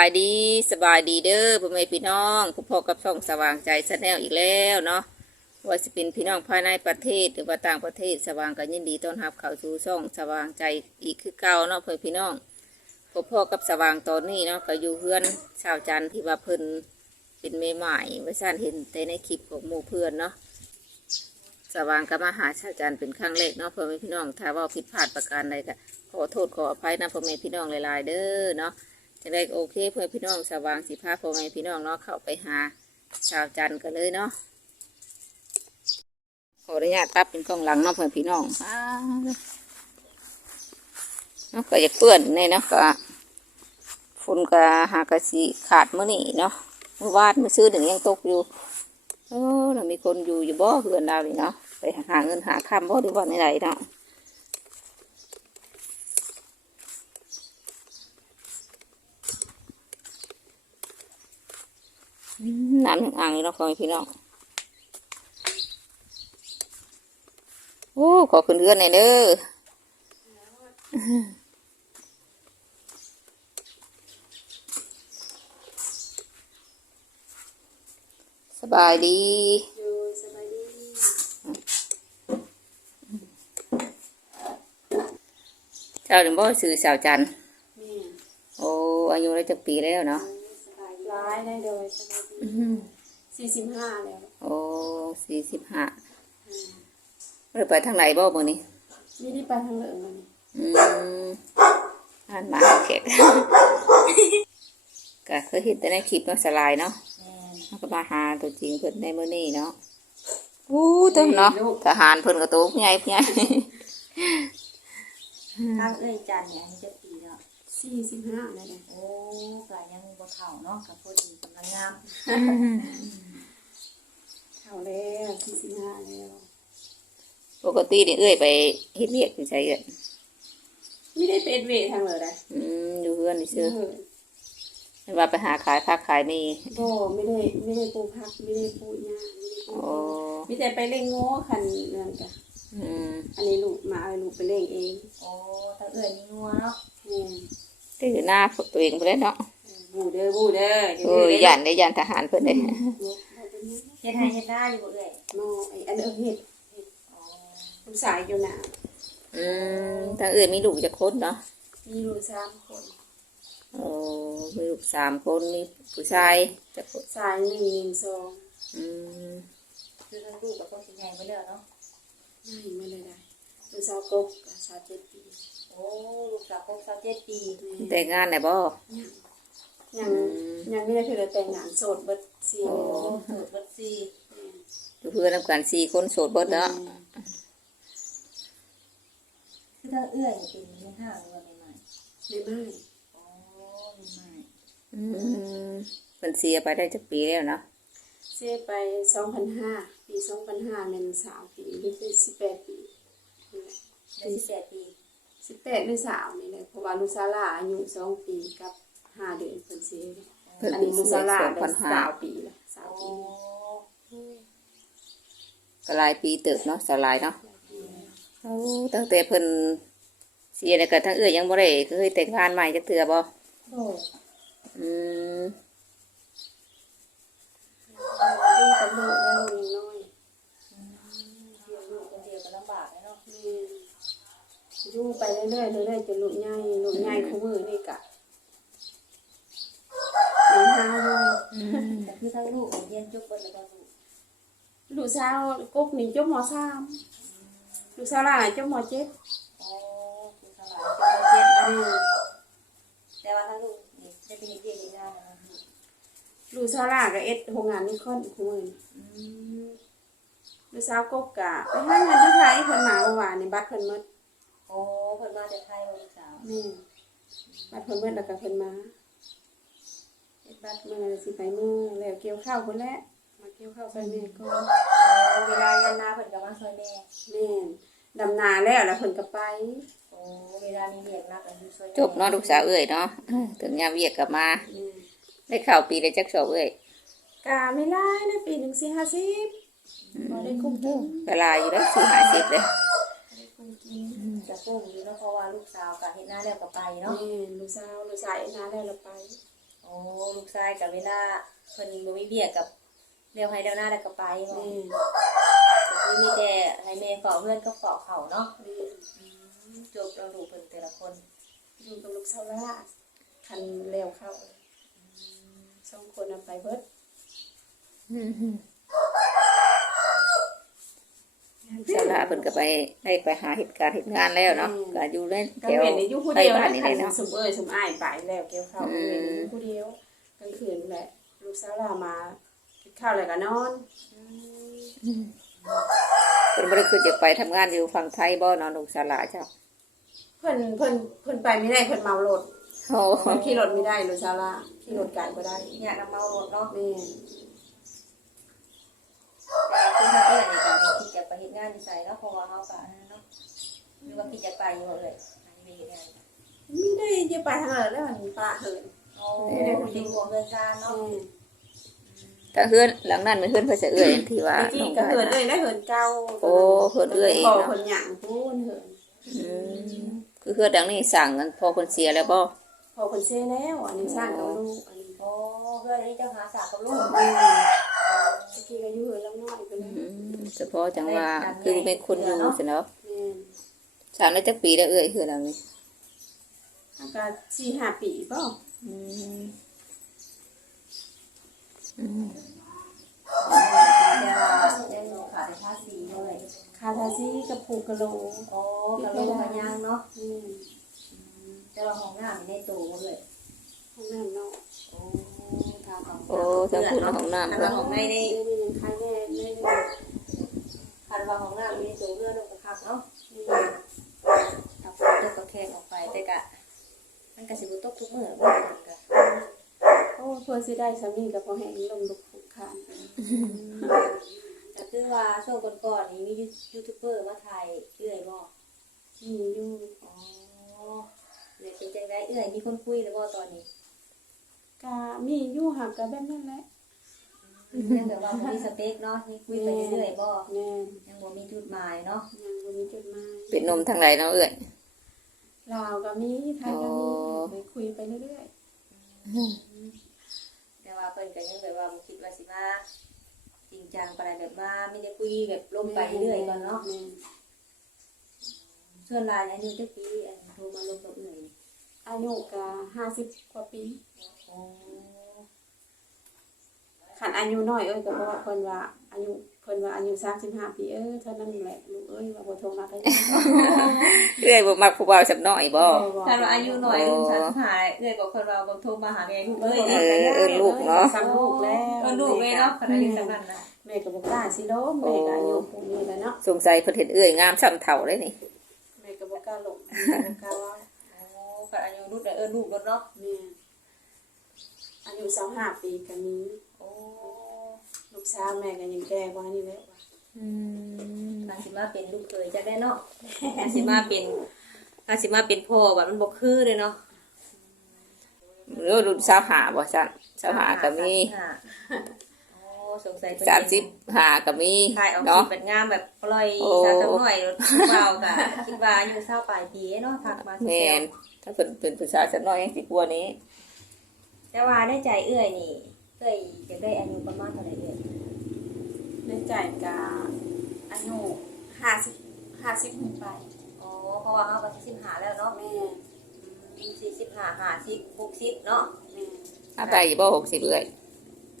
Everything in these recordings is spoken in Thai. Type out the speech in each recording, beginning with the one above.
ายดีสบายดีเด้อพ่อแม่พี่น้องพ่อกับช่องสว่างใจชาแนลอีกแล้วเนาะว่าสิเป็นพี่น้องภายในประเทศหรือว่าต่างประเทศสว่างก็ยินดีต้อนรับเข้าสู่ช่องสว่างใจอีกคือเก่าเนาะพ่อพี่น้องพ่อพ่อกับสว่างตอนนี้เนาะก็อยู่เพื่อนชาวจันทร์ที่ว่าเพิ่นเป็นเมใหม่ไม่ทราบเห็นแต่ในคลิปของหมู่เพื่อนเนาะสว่างก็มาหาชาวจันเป็นครั้งแรกเนาะพ่อแม่พี่น้องถ้าว่าผิดพลาดประการใดก็ขอโทษขออภัยนะพ่อแม่พี่น้องหลายๆเด้อเนาะ จะได้โอเคเพื่อนพี่น้องสว่างสิพาพ่อแม่พี่น้องเนาะเข้าไปหาชาวจันทร์กันเลยเนาะขออนุญาตตับเป็นกล้องหลังเนาะเพื่อนพี่น้องอ้าวเนาะก็อยากเปื้อนเนี่ยเนาะก็ฝุ่นก็หากระสีขาดเมื่อนี่เนาะเมื่อวานเมื่อซื้อหนึ่งยังตกอยู่โอ้เรามีคนอยู่อยู่บ่เพื่อนเราเลยเนาะไปหาเงินหาคำบ่หรือว่าไหนๆเนาะ น้ำหนึ่งอ่างเลยเนาะพ่อแม่พี่น้องโอ้ขอขึ้นเรือนหน่อยเด้อสบายดีเจ้าหนึ่งบ่ซื้อสาวจันทร์โอ้อายุได้จักปีแล้วเนาะร้ายได้โดยสบายดี สี่สิบห้าแล้วโอ้สี่สิบห้าเรือไปทางไหนบ่มื้อนี้ไม่ได้ไปทางเหลืองมันอืมอ่านมาเก็บก็เคยเห็นแต่ในคลิปเนาะสลายเนาะแล้วก็มาหาตัวจริงเพิ่นในมื้อนี้เนาะอู้เต็มเนาะทหารเพิ่นก็ตัวใหญ่ใหญ่ข้างเอ้ยจันเนี่ยอายุจะปีแล้ว สี่สิบห้าแล้วเนี่ยโอ้ก็ยังบ่เฒ่าเนาะกับพอดีกำลังงามเท่าแล้วสี่สิบห้าแล้วปกตินี่เอ้ยไปเฮ็ดเวียกอยู่ไสเอ้ยไม่ได้เป็นเวททางเหลือได้อืมอยู่เฮือนนี่เอซื่ออเห็นว่าไปหาขายผักขายนี่โบไม่ได้ไม่ได้ปลูกผักไม่ได้ปลูกหญ้าไม่ได้ปลูโอ้กมีแต่ไปเล่งโง่คันนั่นจ้ะ อืมอันนี้ลูกมาเอาลูกไปเล่งเองโอ้ถ้าเอ้ยมีงัวเนาะแม่นตื้อหน้าตัวเองเพิ่นเนาะบูเด้อบูเด้อเดี๋ยวโอ้ยย่านได้ย่านทหารเพิ่นเด้เฮ็ดให้เฮ็ดได้อยู่บ่เอ้ยมอไอ้อันเออเห็ดอ๋อลูกสายอยู่น่ะอืมทางเอ้ยมีลูกจักคนเนาะมีลูกสามคนโอ้มีลูกสามคนมีผู้ชายจักคนสายหนึ่งหนึ่งสองอืมคือทั้งลูกก็ต้องสิใหญ่ไปแล้วเนาะ ไม่ไม่เลยได้ลูกสาวกกกับสาวเจ็ดปีโอ้ลูกสาวครบ27ปีแต่งงานได้บ่ยังยังไม่ได้คือแต่งงานโสดเบิดสี่โอ้โอ้สูตรบัดซีอยู่เพื่อนนำกันสี่คนโสดเบิดเนาะคือถ้าเอ้ยเป็นเรื่องห้างหรือว่าใหม่ไม่ไม่ๆอ๋อใหม่อืมเพิ่นเสียไปได้จักปีแล้วเนาะเสียไปสองพันห้า ปีสองพันห้าเป็นสามปีหรือเป็นสิบแปดปีๆได้18ปีสิบแปดหรือสามนี่เลยเพราะว่าลูกซาร่าอายุสองปีกับห้าเดือนเพิ่นเสียเพิ่นอันเป็นี้นลูกเสีซายร่าสองได้พันห้าสาวปีละสาวโอ้ปีก็หลายปีเติบเนาะสลายเนาะโอ้ตั้งแต่เพิ่นเสียเนี่ยก็ทั้งเอ้ยยังบ่ได้เคยแต่งงานใหม่จักเทื่อบ่โอ้อืมลูกกับลูกยังลูกยังน้อย เลี้ยงลูกคนเดียวก็ลำบากเลยเนาะ แม่ ยู่ไปเรื่อยๆเรื่อยๆจนลูกใหญ่ลูกใหญ่คู่มือนี่กะยังหาอยู่แต่คือทั้งลูกเรียนจบเบิดแล้วก็ลูกลูกสาวกุ๊กนี่จบมสามลูกสาวหลานจบมเจ็ดโอ้คือสลายจบเรียนอืมแต่ว่าทั้งลูกนี่ได้ไปเฮ็ดเวียกเฮ็ดงานแล้วนะลูกสาวหลานก็เอ็ดโรงงานนี่ค่อนคู่มือนี่อืม ลูกสาวกุ๊กกะไปหางานที่ไทยเพิ่นมาเมื่อวานนี่บัตรเพิ่นหมด โอ้เพิ่นมาจากไทยบ่ลูกสาวนี่บัตรเพิ่นหมดแล้วก็เพิ่นมาเฮ็ดบัตรมื้อสิไปมื้อแล้วเกี่ยวข้าวพุ่นแหละมาเกี่ยวข้าวใส่แม่ก่อนโอ้เวลายามนาเพิ่นก็มาช่วยแม่แม่นดำนาแล้วแล้วเพิ่นก็ไปโอ้เวลามีเวียกนักก็อยู่ช่วยแม่จบเนาะลูกสาวเอ้ยเนาะเออถึงยามเวียกกลับมา อืมได้เข้าวปีได้จักสอบเอ้ยกาไม่ได้นะปีหนึ่งสี่ห้าสิบพอได้คุ้มกิน ก็หลายอยู่ได้สี่ห้าสิบเลยได้คุ้มกิน จะกุ้มอยู่เนาะเพราะว่าลูกสาวก็เฮ็ดหน้าแล้วก็ไปเนาะแม่ลูกสาวลูกชายนาได้เราไปโอ้โอ้ลูกชายกับเวลาเพิ่นบ่มีเบียกกับเลี้ยวให้เลี้ยวหน้าแล้วก็ไปบ่แม่ก็คือมีแต่ให้แม่เฝ้าเพื่อนก็เฝ้าเขาเนาะแม่จบเราดูเพิ่นแต่ละคนอยู่กับลูกสาวละคันแล้วเข้าสองคนเอาไปเบิด สาระเพิ่นก็ไปได้ไปหาเหตุการณ์เหตุงานแล้วเนาะก็อยู่ในแถกลางวเว้นนี่อยู่ผู้ใกล้เดียวบ้านนะนี่คัเลยนเนาะสมเอ้ยสมอ้ายไปแล้วเกี่ยวข้าวอืกลางมเว้นนี่อยู่ผู้เดียวกลางคืนแหละลูกสาวลามากินข้าวแล้วก็นอนเพิ่นบ่ได้คือจะไปทำงานอยู่ฝั่งไทยบ่เนาะลูกสาระเจ้าเพิ่นเพิ่นเพิ่นไปไม่ได้เพิ่นเมารถโอ้เพิ่นขี่รถไม่ได้ลูกสาวลาขี่รถไกลบ่ได้อยากนำเมารถเนาะแม่แต่คือทาง เอื้อนนี่ก็บ่คิดจะไปเฮ็ดงานอยู่ไสเนาะเพราะว่าเฮาก็อันนั้นเนาะหรือว่าคิดจะไปอยู่บ่เลยอันนี้ไปเฮ็ดงานไม่ได้จะไปทางไหนแล้วมันปลาเหินโอ้ไม่ได้เป็นห่วงเรื่องการเนาะถ้าเฮือนหลังนั้นมันเฮือนเพิ่นจะเอื้อยที่ว่าไอ้ที่ก็เหินเลยได้เหินเก่าโอ้เหินเอื้อยเองพอเนาะเหินหยังพูนเหินอืมคือเฮือนดังนี้สั่งกันพอคนเสียแล้วบ่พอคนเซ่แล้วอันนี้สร้างกับลูกอันนี้โอ้เพื่อนนี่เจ้าหาสาวกับลูกอืมตะกี้ก็อยู่เหินลำน้อยไปเลยอืม เฉพาะจังว่าคือเป็นคนอยู่ซะเนาะแม่นสามได้จักปีแล้วเอื้อยเฮือนหลังนี้อากาศสี่ห้าปีเปล่าอืมอืมแต่ว่ายังขาดภาษีเลยคาทาซีกับผูกกะโหลโอ้กระโหลกกระยางเนาะอืมแต่ว่าห้องน้ำในตู้เลยห้องน้ำเนาะโอ้ทางของโอ้ทั้งพูดทั้งของน้ำทางเนาะของในในเดี๋ยวนี้ยัง คายแน่แน่คันว่าห้องน้ำในตู้เรือลงกระคักเนาะอืมถ้าฝนตกก็แค่ออกไปแต่กะ มันก็สิบ่ตกทุกมื้อบ่มันก็โอ้เพื่อสิได้สามีกับพอแห้งลงลุกขุกคานก็คือว่าช่วงก่อนๆนี้มียูทูบเบอร์มาถ่ายเอื้อยบ่มีอยู่อ๋อเลยเป็นจังไดเอื้อยมีคนคุยแล้วบ่ตอนนี้กามีอยู่หักกับแบบนั้นแหละ ยังแบบว่าบ่มีสเปคเนาะมีคุยไปเรื่อยๆบ่แม่นยังบ่มีจุดหมายเนาะยังบ่มีจุดหมายเป็นนมทางไหนเนาะเอื้อยลาวก็มีไทยก็มีอ๋อ ไปคุยไปเรื่อยแต่ว่าเพิ่นก็ยังแบบว่าบ่คิดว่าสิมาจริงจังปานใดแบบมาไม่ได้คุยแบบลๆงไปเรื่อยๆก่อนเนาะแม่ส่วนหลายอายุจักปีอันโทรมาลงกับเอื้อยนี่อายุก็ห้าสิบกว่าปีอ๋อ ขันอายุน้อยเอ้ยก็เพราะว่าเพิ่นว่าอายุเพิ่นว่าอายุ35ปีเอ้ยเท่านั้นแหละลูกเอ้ยว่าบ่โทรมากันเอื้อยบ่มักผู้บ่าวสับน้อยบ่ถ้าว่าอายุน้อยลุงสันหายเอื้อยบอกคนว่าบ่โทรมาหาแม่ลูกเอ้ยเออเออลูกเนาะซ้ำลูกแล้วเออลูกเลยเนาะขนาดอายุสำนั้นน่ะแม่ก็บ่กล้าสิล้มแม่ก็อายุปูนี้แล้วเนาะสงสัยเพิ่นเห็นเอื้อยงามช่ำเฒ่าเลยนี่แม่ก็บ่กล้าลงแม่ก็บ่กล้าว่าโอ้ขนาดอายุรุ่นเออลูกรถเนาะแม่อายุ25ปีก็มี โอ้ลูกสาวแม่ก็ยังแก่กว่านี่แหละว่ะอืมอาสิมาเป็นลูกเคยจักได้เนาะอาสิมาเป็นอาสิมาเป็นพ่อว่ามันบ่คือเลยเนาะหรือว่ารุ่นสาวหาบ่ซั่นสาวหาก็มีโอ้สงสัยเพิ่นสามสิบหาก็มีถ่ายออกเนาะสิเป็นงามแบบปล่อยโอ้ สาวจังหน่อยรถเบาก็คิดว่าอายุเศร้าปลายปีเนาะทักมาแม่นถ้าเพิ่นเป็นผู้ชายสักน้อยยังสิกว่านี้แต่ว่าในใจเอื้อยนี่ เอื้อยจะได้อายุประมาณเท่าไหร่เอื้อยในใจก็อายุ50 50ขึ้นไปอ๋อเพราะว่าเฮาก็สิบห้าแล้วเนาะแม่สี่สิบห้าห้าสิบหกสิบเนาะแม่ถ้าไปอยู่บ่60เอื้อย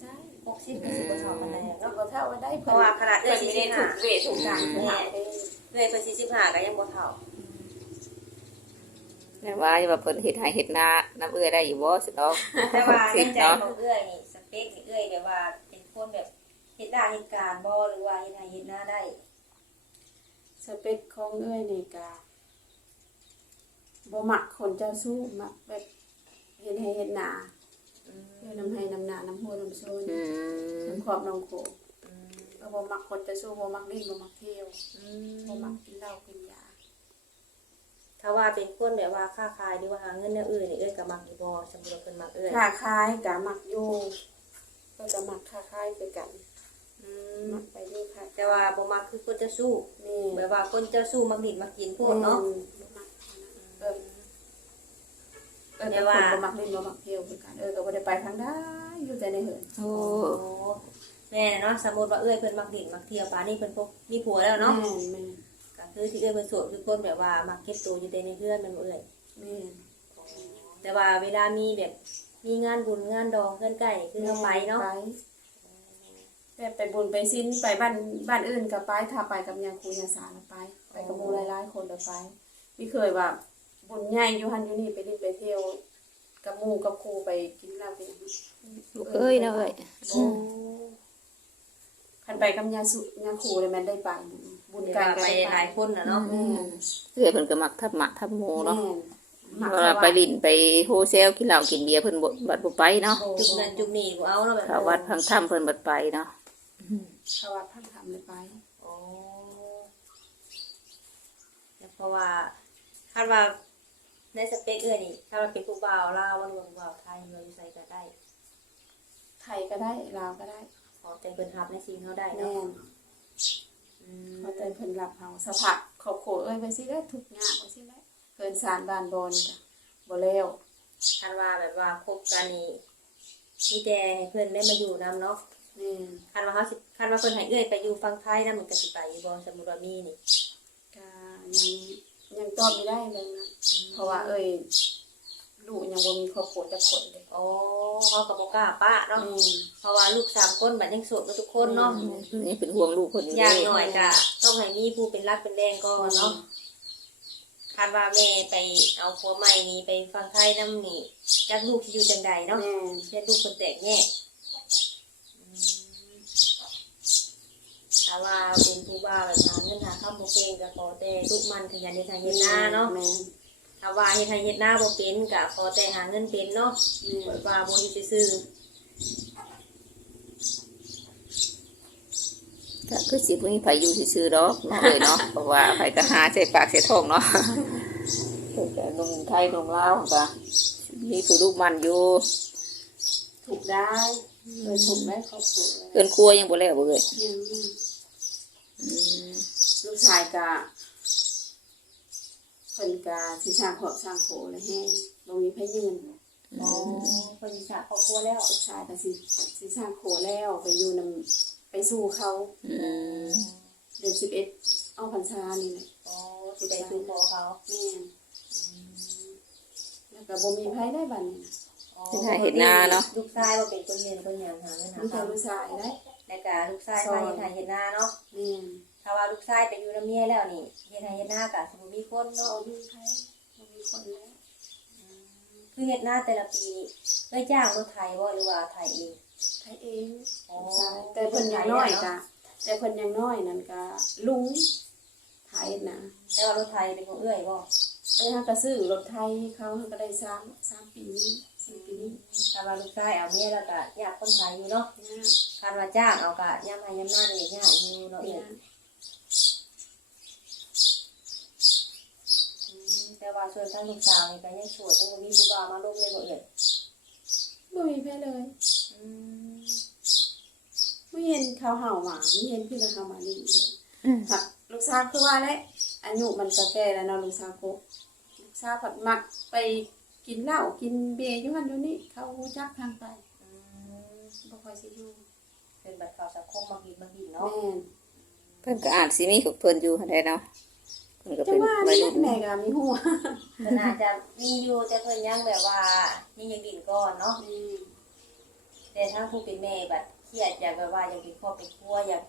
ได้หกสิบก็สิบกว่าเท่ากันแล้วเราเนาะก็เท่าได้เพราะว่าขนาดเอื้เอื้ออยยสี่ไม่สิได้บถูห้ากเวทถูกกลางถูกหาได้เอื้อยเป็นสี่สิบห้าก็ยังบ่เท่าแต่ว่าอย่าว่าเพิ่นเฮ็ดให้เฮ็ดนาน้ำเอื้อยได้อยู่บ่สิเนาะแต่ว่าใน60ใจเนาะของเอื้อยนี่ส เปคนี่เอื้อยแบบว่าเป็นคนแบบเฮ็ดได้เฮ็ดการบ่หรือว่าเฮ็ดให้เฮ็ดหน้าได้สเปคของเอ้ยนี่กาบ่มักคนเจ้าสู้มักแบบเห็นให้เห็นหนาเพื่อน้ำให้น้ำหนาน้ำหัวน้ำโซนอืมน้ำขอบน้ำโขกก็บ่มักคนเจ้าสู้บ่มักเล่นบ่มักเที่ยวบ่มักกินเหล้ากินยาถ้าว่าเป็นคนแบบว่าค้าขายหรือว่าหาเงินแนวอื่นนี่เอื้อยก็มักอยู่บ่สมมุติว่าเพิ่นมักเอื้อยค้าขายกะมักอยู่ ก็จะมักค้าขายคือกันอืมมักไปอยู่ค่ะแต่ว่าบ่มักคือคนเจะสู้แม่แบบว่าคนเจ้าสู้มักดิดมักกินพูดเนาะบ่มักอันนั้นเออเออแต่ว่าคนบ่มักเล่นบ่มักเที่ยวคือกันเออก็บ่ได้ไปทางใดอยู่แต่ในเหินโอ้โอ้แม่น่ะเนาะสมมุติว่าเอ้ยเพิ่นมักดิ่นมักเที่ยวปานนี้เพิ่นพกมีผัวแล้วเนาะแม่นแม่นก็คือที่เอ้ยเพิ่นโสดคือคนแบบว่ามักเก็บตัวอยู่แต่ในเพื่อนแมันบ่เอ้ยแม่นแต่ว่าเวลามีแบบ มีงานบุญงานดองเพื่อนใกล้คือเราไปเนาะไปแต่ไปบุญไปสิ้นไปบ้านบ้านอื่นก็ไปถ้าไปกับยาคูยาสาเราไป ไปกับหมู่หลายๆคนเราไปมีเคยว่าบุญใหญ่อยู่หันอยู่นี่ไปเล่นไปเที่ยวกับหมู่กับครูไปกินเหล้าไปหยังลูกเอ้ยนะเอ้ยโอ้คันไปกับยาสุยาคูเลยแม่นได้ไปบุญเวกาลารก็ไปได้หลายคนน่ะเนาะแม่นเอ้ยเพิ่นก็มักทับหมะทับหมูเนาะ แม่นเวลาไปลิ้นไปโฮเซลกินเหล้ากินเบียร์เพิ่นบ่บัดบ่ไปเนาะจุกนั้นจุกนี้กูเอาเนาะแบบถ้าวัดพังถ้ำเพิ่นบัดไปเนาะเขาว่าพังทำเลยไปโอ้แล้วเพราะว่าคาดว่าในสเปคเอื้อนี่ถ้าเราเป็นผู้บ่าวลาววันผู้บ่าวไทยเราอยู่ใส่ก็ได้ ไทยก็ได้ลาวก็ได้ขอแต่เพิ่นรับในสิ่งเขาได้แม่เนาะนอืมเขาใจเพิ่นรับเฮาสะพักขอบโขเอ้ยไปสิได้ทุกงานไปสิได้ เกินสารบ้านบอนจ้ะบ่แล้วคาดว่าแบบว่าคบกันนี่มีแต่ให้เพิ่นได้มาอยู่นํเนาะแม่นคาดว่าเขาสิคาดว่าเพิ่นให้เอื้อยไปอยู่ฝั่งไทยนำมันก็สิไปอยู่บ่สมมุติว่ามีนี่ก็ยังยังตอบไม่ได้เลยนะเพราะว่าเอ้ยลูกยังบ่มีครอบครัวจักคนเลยโอ้เขาก็บ่กล้าป้าเนาะแม่นเพราะว่าลูกสามคนบัดยังโสดกันทุกคนเนาะนี่เป็นห่วงลูกคนนี้อย่างเด้หน่อยก็ต้องให้มีผู้เป็นรักเป็นแรงก่อนเนาะ คาดว่าแม่ไปเอาผัวใหม่นี่ไปฟังไทยน้ำนี่จักลูกที่อยู่จังใดเนาะแม่นเช่นลูกคนแตกแยกอืมถ้าว่าเป็นผู้บ่าวแบบหาเงินหาข้าวโมเก่งก็ขอแต่ลูกมันขยันในทางเฮ็ดนาเนาะแม่นถ้าว่าเฮ็ดทางเฮ็ดนาบ่เป็นก็ขอแต่หาเงินเป็นเนาะแม่นเปิดว่าบ่อยู่ซื่อ ก็คือสิบ่มีไผอยู่ซื่อๆดอกเนาะเอ้ยเนาะเพราะว่าไผก็หาใส่ปากใส่ท้องเนาะเพิ่นก็หนุ่มไทยหนุ่มลาวก็มีผู้ลูกมันอยู่ ถูกได้เอ้ยถูกได้ครอบครัวเลยเกินครัวยังบ่แล้วบ่เอ้ยยังอืมลูกชายก็เพิ่นก็สิสร้างครอบสร้างโคแล้วแฮงบ่มีไผยืนๆอ๋อเพิ่นสิสร้างครอบครัวแล้วลูกชายก็สิสิสร้างโคแล้วไปอยู่นำไป สู่เขาอืมเดือน11เอาพรรษานี่แหละอ๋อสิได้สู่ขอเขาแม่นแล้วก็บ่มีไผได้บัดนี้นะอ๋อเป็นหาเฮ็ดนาเนาะลูกชายบ่เป็นคนเรียนคนหยังหาเงินหามีแต่ทำลูกชายได้แล้วก็ลูกชายพาเฮ็ดไร่เฮ็ดนาเนาะแม่นถ้าว่าลูกชายไปอยู่นำเมียแล้วนี่เฮ็ดไร่เฮ็ดนาก็สิบ่มีคนบ่เนาะมีไผบ่มีคนแล้วคือเฮ็ดนาแต่ละปีได้จ้างรถไถบ่หรือว่าไถเอง ไผเองอ๋อลูกชายแต่เพิ่นยังน้อยก็แต่เพิ่นยังน้อยนั่นก็ลุงไทยนะแต่ว่ารถไถเป็นของเอื้อยบ่ไปหาก็ซื้อรถไทยเขาเขาก็ได้สามสามปีนี้สี่ปีนี้ถ้าว่าลูกชายเอาเมียแล้วก็อยากคนไทยอยู่เนาะนะคันว่าจ้างเอาก็ยามให้ยามหน้านี่ยากอยู่เนาะเอื้อยนะอืมแต่ว่าส่วนทางลูกสาวนี่ก็ยังโสดยังบ่มีผู้บ่าวมาลงเลยบ่เอื้อยไม่มีแพ้เลยอืม ไม่เห็นเขาเห่าหมาไม่เห็นพี่เขาหมานี่เลยอืมผักลูกสาวคือว่าแหละอายุมันก็แก่แล้วเนาะลูกสาวโกลูกสาวผัดมักไปกินเหล้ากินเบียร์อยู่หันอยู่นี่เขารู้จักทางไปอืมบ่ค่อยสิอยู่เป็นบัตรข่าวสังคมบางทีบางทีแม่เนาะนเพิ่นก็อ่านสิมีของเพิ่นอยู่หั่นแหละเนาะเพิ่นก็จัเป็งนว่าวัยนี่รุ่นแม่ก็มีหัวมันอาจจะมีอยู่แต่เพิ่นยังแบบว่านี่ยังดินก่อนเนาะ แม่นแต่ถ้าผู้เป็นแม่แบบเครียดอยากแบบว่าอยากเป็นครอบเป็นครัวอยาก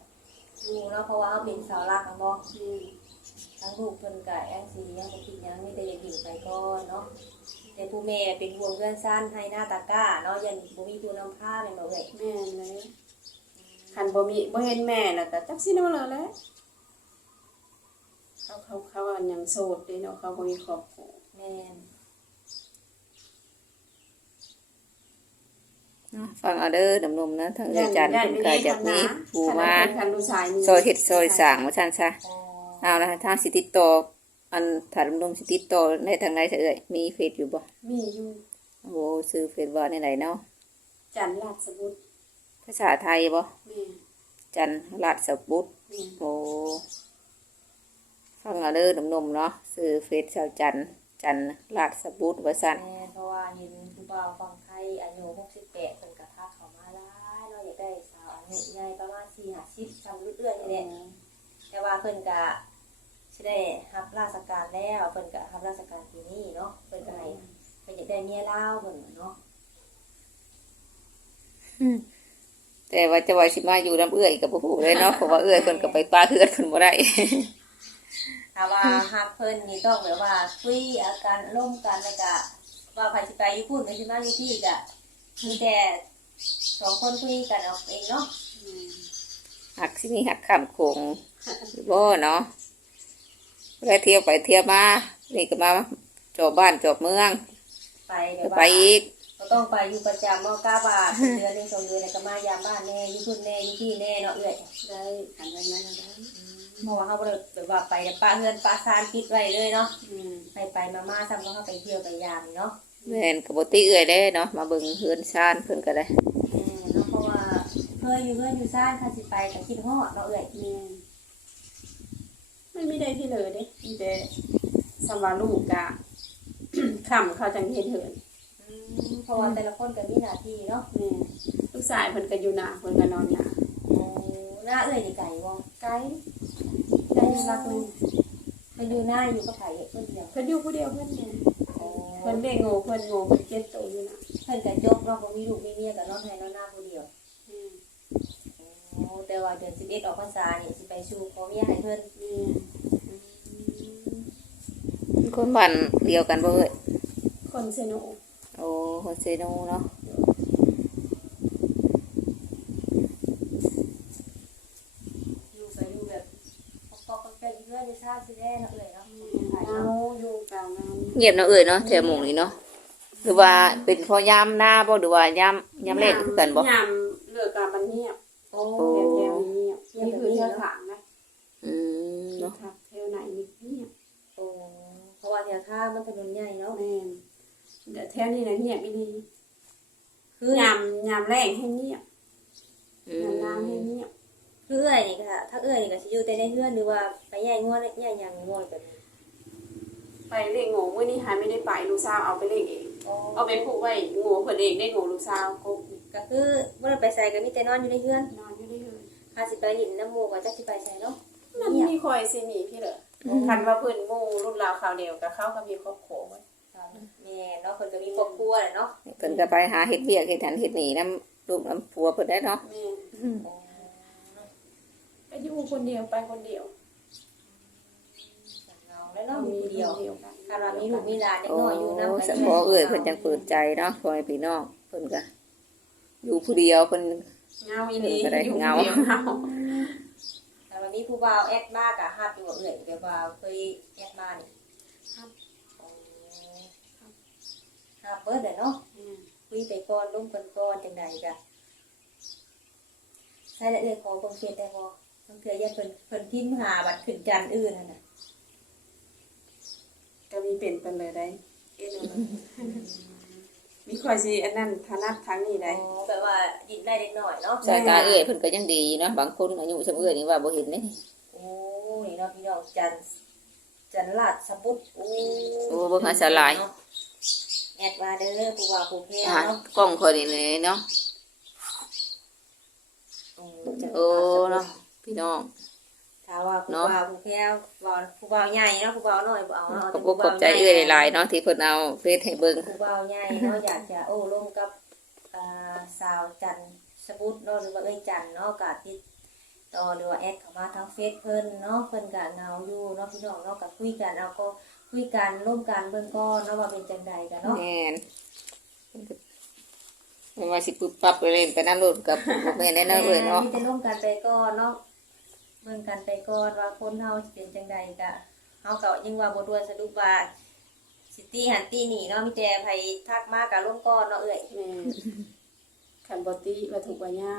อยู่เนาะเพราะว่าเขาเป็นสาวรักของน้องแม่นทั้งลูกเพิ่นก็ยังสิยังบ่คิดหยังมีแต่อยากดินไปก่อนเนาะแต่ผู้แม่เป็นห่วงเพื่อนซ่านให้หน้าตากล้าเนาะยันบ่มีผู้นำพาแม่นบ่เอ้ยแม่นเลยคันบ่มีบ่เห็นแม่แล้วก็จักสิเนาะเลยแหละเขาเขาเขาอันยังโสดเด้เนาะเขาบ่มีครอบครัวแม่น เนาะฟังเอาเด้อดำนมนะทางเรือนจันทร์เพิ่นก็อยากมีผู้มาคันลูกชายนี่ซอยเฮ็ดซอยสร้างว่าซั่นซะอ๋อเอาละทางสิติดต่ออันถ้าดำนมสิติดต่อในทางใดซะเอ้ยมีเฟซอยู่บ่มีอยู่โอ้ซื้อเฟซว่าในไหนเนาะจันทร์ราชบุตรภาษาไทยบ่แม่จันทร์ราชบุตรแม่โอ้ฟังเอาเด้อดำนมเนาะซื้อเฟซชาวจันทร์จันทร์ราชบุตรว่าซั่นแม่นเพราะว่าเห็นผู้บ่าวฝั่งไท ยอายุ68เพิ่นก็ทักเข้ามาหลายเนาะอยากได้สาวอายุใหญ่ประมาณ4-50ซ้ำเรื่อยๆนี่แหละแต่ว่าเพิ่นก็สิได้รับราชการแล้วเพิ่นก็รับราชการปีนี้เนาะเพิ่นก็ให้เพิ่นอยากได้เมียลาวเพิ่นน่ะเนาะแต่ว่าจะว่าสิมาอยู่น้ำเอื้อยกับผู้เลยเนาะเพราะว่าเอื้อยเพิ่นก็ไปป้าเฮือดเพิ่นบ่ได้ถ้าว่าฮักเพิ่นนี่ต้องแบบว่าคุยอาการร่วมกันแล้วก็ ว่าใครสิไปญี่ปุ่นก็สิมาอยู่ที่ก็มีแต่สองคนคุยกันเอาเองเนาะหักสิมีหักข้ามโขงบ่เนาะได้เที่ยวไปเที่ยวมา นี่ก็มาจอบบ้านจอบเมือง ไปแบก็บไปว่าอีกก็ต้องไปอยู่ประจำเนาะก้าบาทเดือนหนึงสองเดือนแล้วก็มายามบ้านแน่อยู่พุ่นแน่อยู่ที่แน่เนาะเอื้อยได้ขันไว้นั้นเอาได้เพราะว่าเขาบ่ได้แบบว่าไปแต่ป้าเฮือนป้าซานคิดไว้เลยเนาะอืมไปไปมามาซ้ำก็เข้าไปเที่ยวไปยามเนาะ แม่นก็บ่ติเอื้อยเด้เนาะมาเบิ่งเฮือนชานเพิ่นก็ได้เออเนาะเพราะว่าเคยอยู่เพื่อนอยู่ซ่านค่ะสิไปก็คิดฮอดเนาะเอื้อยแม่นมันไม่ได้ที่เลยเด้มีแต่สำหรับลูกกะ ขำเขาจังเฮ็ดเหินอืมเพราะว่าแต่ละคนก็มีหน้าที่เนาะแม่ลูกชายเพิ่นก็อยู่หน้าเพิ่นก็นอนหน้าโอ้หน้าเอื้อยนี่ไก่บ่ไกลไกลรักหนึงมันอยู่หน้าอยู่กับไผเพิ่นเดียวเพิ่นอยู่ผู้เดียวเพิ่นเนี่ยโอ้ เพิ่นได้โง่เพิ่นโง่เพิ่นเจ็บตัวอยู่น่ะเพิ่นก็จบเนาะบ่มีลูกมีเมียก็นอนให้นอนหน้าผู้เดียวแม่โอ้แต่ว่าเดือน11ออกพรรษานี่สิไปสู่ขอเมียให้เพิ่นแม่คนบ้านเดียวกันบ่เอ้ยคนเซโนโอ้โฮเซโนเนาะอยู่ไปอยู่แบบปอกๆแป๊กๆเพื่อนอยู่ซ่าสิแน่เนาะ เงียบเนาะเอ้ยเนาะแถวหมู่นี้เนาะหรือว่าเป็นเพอยามหน้าบ่หรือว่ายามยามแรกคือกันบ่ยามเลิกการมันเงียบโอ้แถวแถวนี้เงียบนี่คือเที่ยวขางนะอืมเนาะครับแถวไหนนี่เงียบโอ้เพราะว่าแถวท่ามันถนนใหญ่เนาะแม่นเดี๋ยวแถวนี้นะเงียบอีดีคือยามยามแรกให้เงียบอืยามน้ำให้มเงียบคือเอื้อยนี่ก็ถ้าเอื้อยนี่ก็สิอยู่แต่ในเฮือนหรือว่าไปใหญ่งัวใหญ่หยังงัวแบบนี้ ไปเลี้ยงโง่เมื่อนี้หายไม่ได้ไปลูกสาวเอาไปเลี้ยงเองโอ้เอาไปผูกไว้โง่เพิ่นเองได้โง่ลูกสาวกบก็คือบ่ได้ไปใส่ก็มีแต่นอนอยู่ในเฮือนนอนอยู่ได้เลยถ้าสิไปหลินน้ำหมู่ก็จักสิไปใส่เนาะมันมีคอยสิหนีพี่เหรอคันว่าเพิ่นหมู่รุ่นราวคราวเดียวกับเขาก็มีครอบครัวไว้แม่เนาะเพิ่นก็มีครอบครัวแหละเนาะเพิ่นก็ไปหาเฮ็ดเวียกเฮ็ดหันเฮ็ดนี่น้ำลูกน้ำผัวเพิ่นได้เนาะแม่โอ้ไปอยู่คนเดียวไปคนเดียวเงา แล้วเนาะมีผู้เดียวเดียวกันถ้าเรามีลูกมีหลานเด็กโอ้น้อยอยู่นำสมอเอ้ยเพิ่นจังเปิดใจเนาะพ่อแม่พี่น้องเพิ่นก็อยู่ผู้เดียวเพิ่นเงาอีหลีก็ได้อยู่คนเงาดียวเงาแต่วันนี้ผู้บ่าวแอดมากอะฮับอยู่กับเอื้อยแบบว่าเคยแอดมานี่ฮับโอ้ฮับเบิดเด้อเนาะคุยไปก่อนร่วมกันก่อนจังใดจ้ะใช่ละเอ้ยขอเบิ่งเฟซได้บ่ต้องเทื่อยันเพิ่นเพิ่นพิมพ์หาบัตรขึ้นจันทร์อื่นนั่นน่ะ ก็มีเป็นเป็นเลยได้เอ็นเอามีคอยสิอันนั้นถนัดทางนี้ได้ อ๋อแปลว่ายินได้เล็กน้อยเนาะสายตาเอ้ยเพิ่นก็ยังดีเนาะบางคนอายุสมเอ้ยนี่ว่าบ่เห็นเด้โอ้นี่เนาะพี่น้องจันทร์จันทร์ลาดสมุทรโอ้โอ้เบิ่งหาสลายแอดมาเด้อผู้ว่าผู้แพ้อ่าเนาะกล้องคนนี่เลยเนาะโอ้จันทร์โอ้ลาดสมุทรเนาะพี่น้อง ถ้าว่าผู้เนาะว่าผู้แพ้ว่าผู้บ่าวใหญ่เนาะผู้บ่าวน้อยบ่เอาเนาะขอบคุณขอบใจเอ้ยหลายๆเนาะที่เพิ่นเอาเฟซให้เบิ่งผู้บ่าวใหญ่เนาะอยากจะโอ้ร่วมกับอ่าสาวจันทร์สมุทรเนาะหรือว่าเอ้ยจันทร์เนาะกะติดต่อหรือว่าแอดเข้ามาทางเฟซเพิ่นเนาะเพิ่นกะเงาอยู่เนาะพี่น้องเนาะกะคุยกันเอาก็คุยกันร่วมกันเบิ่งก่อนเนาะว่าเป็นจังใดกันเนาะแม่นไม่ว่าสิปึ๊บปั๊บไปเล่นไปนั่นโลดกับบ่แม่นแน่เนาะเอ้ยเนาะมีแต่ร่วมกันไปก่อนเนาะเบิ่งกันไปก่อนว่าคนเฮาสิเป็นจังใดกะเฮาก็ยังว่าบ่ด่วนสะดุกว่าสิตี้หันตี้นี่เนาะมีแต่ไผทักมากะร่วมก่อนเนาะเอ้ยแม่ขันบอตี้วัตถุกวัยะ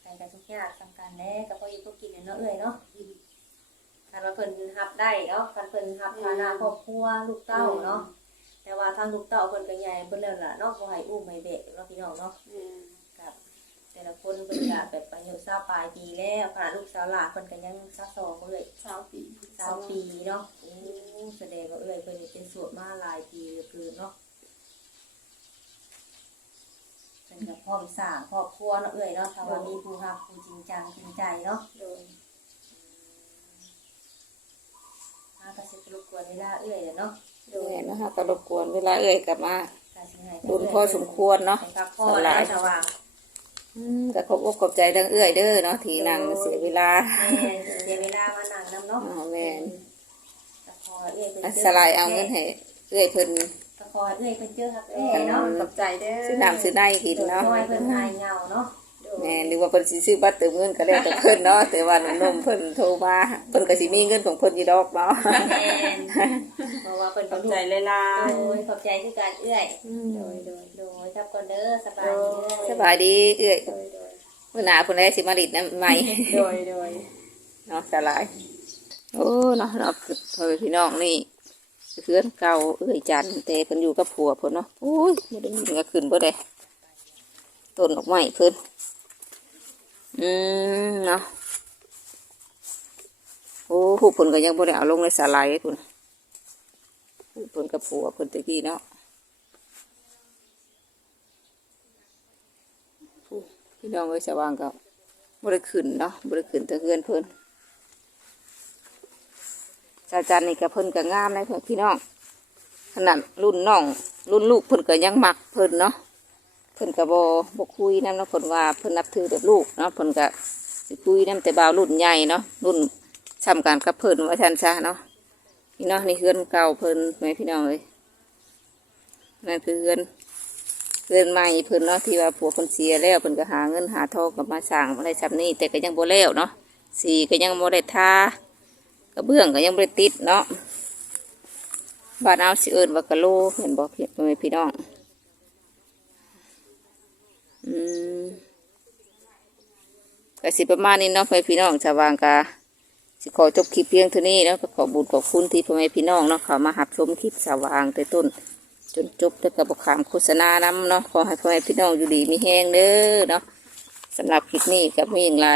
ใส่กันทุกอย่างสำคัญแน่ก็พออยู่พวกกินเนี่ยเนาะเอ้ยเนาะคันว่าเพิ่นรับได้เนาะคันเพิ่นรับฐานะครอบครัวลูกเต้าเนาะแต่ว่าทางลูกเต้าเพิ่นก็ใหญ่เพิ่นแล้วล่ะเนาะบ่ให้อุ้มให้เบะเนาะพี่น้องเนาะ แม่กับแต่ละคนเพิ่นก็แบบอายุ20ปลายปีแล้วขนาดลูกสาวหลานเพิ่นก็ยัง22ก็เลยสาวปี20ปีเนาะโอ้แสดงว่าเอ้ยเพิ่นนี่เป็นโสวดมาหลายปีเหลือเกินเนาะเพิ่นก็พร้อมสร้างครอบครัวเนาะเอ้ยเนาะถ้าว่ามีผู้ฮักผู้จริงจังจริงใจเนาะโดยถ้าก็สิรบกวนเวลาเอ้ยเนาะโดยแม่นะคะก็รบกวนเวลาเอ่ยกลับมาก็สิให้บุญพอสมควรเนาะให้พักผ่อนแล้วแต่ว่า อืมก็ขอบอกขอบใจทั้งเอื้อยเด้อเนาะที่นั่งเสียเวลาแม่เสียเวลามานั่งนำเนาะอ๋อแม่นตะคอเอ้ยเพิ่นอันเจอสลายเอาเงินให้เอื้อยเพิ่นตะคอเอ้ยเพิ่นเจอฮักเอแอ้เนาะขอบใจเด้อซื้อน้ำซื้อได้กินเนาะน้อยเพิ่นหายเหงาเนาะโดย แม่นหรือว่าเพิ่นสิซื้อบัตรเติมเงินก็แล้วแต่เพิ่นเนาะแต่ว่าหนุ่มๆเพิ่นโทรมาเพิ่นก็สิมีเงินของเพิ่นอยู่ดอกเนาะแม่นเพราะว่าเพิ่นขก็อบลูใจกเลยล่ะโดยขอบใจคือการเอื้อยโดยโดยโดยทับก่อนเด้อสบายดีเด้อสบายดีเอื้อยโดยโดยมื้อหน้าเพิ่นได้สิมาดิดน้ำใหม่ โดยโดย เนาะสลาย โอ้เนาะเนาะพ่อแม่พี่น้องนี่เพื่อนเก่าเอื้อยจันทร์แต่เพิ่นอยู่กับผัวเพิ่นเนาะโอ้ยบ่ได้ยินก็ขึ้นบ่ได้ต้นดอกไม้เพิ่น อืมเนาะโอ้ผู้เพิ่นก็ยังบ่ได้เอาลงในสลายเลยพุ่นผู้เพิ่นกับผัวเพิ่นตะกี้เนาะผู้พี่น้องเอ้ยสว่างก็บ่ได้ขึ้นเนาะบ่ได้ขึ้นตะเฮือนเพิ่นชาจันนี่ก็เพิ่นก็งามนะเพื่อนพี่น้องขนาดรุ่นน้อง รุ่นลูกเพิ่นก็ยังมักเพิ่นเนาะ เพิ่นก็บ่บ่คุยนำเนาะเพิ่นว่าเพิ่นนับถือแบบลูกเนาะเพิ่นก็สิคุยนำแต่บ่าวรุ่นใหญ่เนาะรุ่นซ้ำกันกับเพิ่นว่าซั่นซะเนาะพี่น้องนี่เฮือนเก่าเพิ่นแม่พี่น้องเอ้ยนั่นคือเฮือนเฮือนใหม่เพิ่นเนาะที่ว่าผัวเพิ่นเสียแล้วเพิ่นก็หาเงินหาทองกับมาสร้างอะไรซ้ำนี้แต่ก็ยังบ่แล้วเนาะสีก็ยังบ่ได้ทากระเบื้องก็ยังบริติดเนาะบ้านเอาสิเอิญว่ากะโลเห็นบอกพี่ไม่พี่น้อง อืมก็สิประมาณนี้เนาะพ่อแม่พี่น้องชาวบางกาสิขอจบคลิปเพียงเท่านี้แล้วก็ขอบุญขอบคุณที่พ่อแม่พี่น้องเนาะเขามาหับชมคลิปสาวางแต่ต้น จนจบแล้วก็บอกขามโฆษณานำเนาะขอให้พ่อแม่พี่น้องอยู่ดีมีแห้งเด้อเนาะสำหรับคลิปนี้กับมีอย่างไร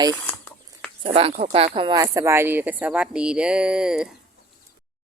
สว่างข้ากล่าวคำว่าสบายดีและก็สวัสดีเด้อ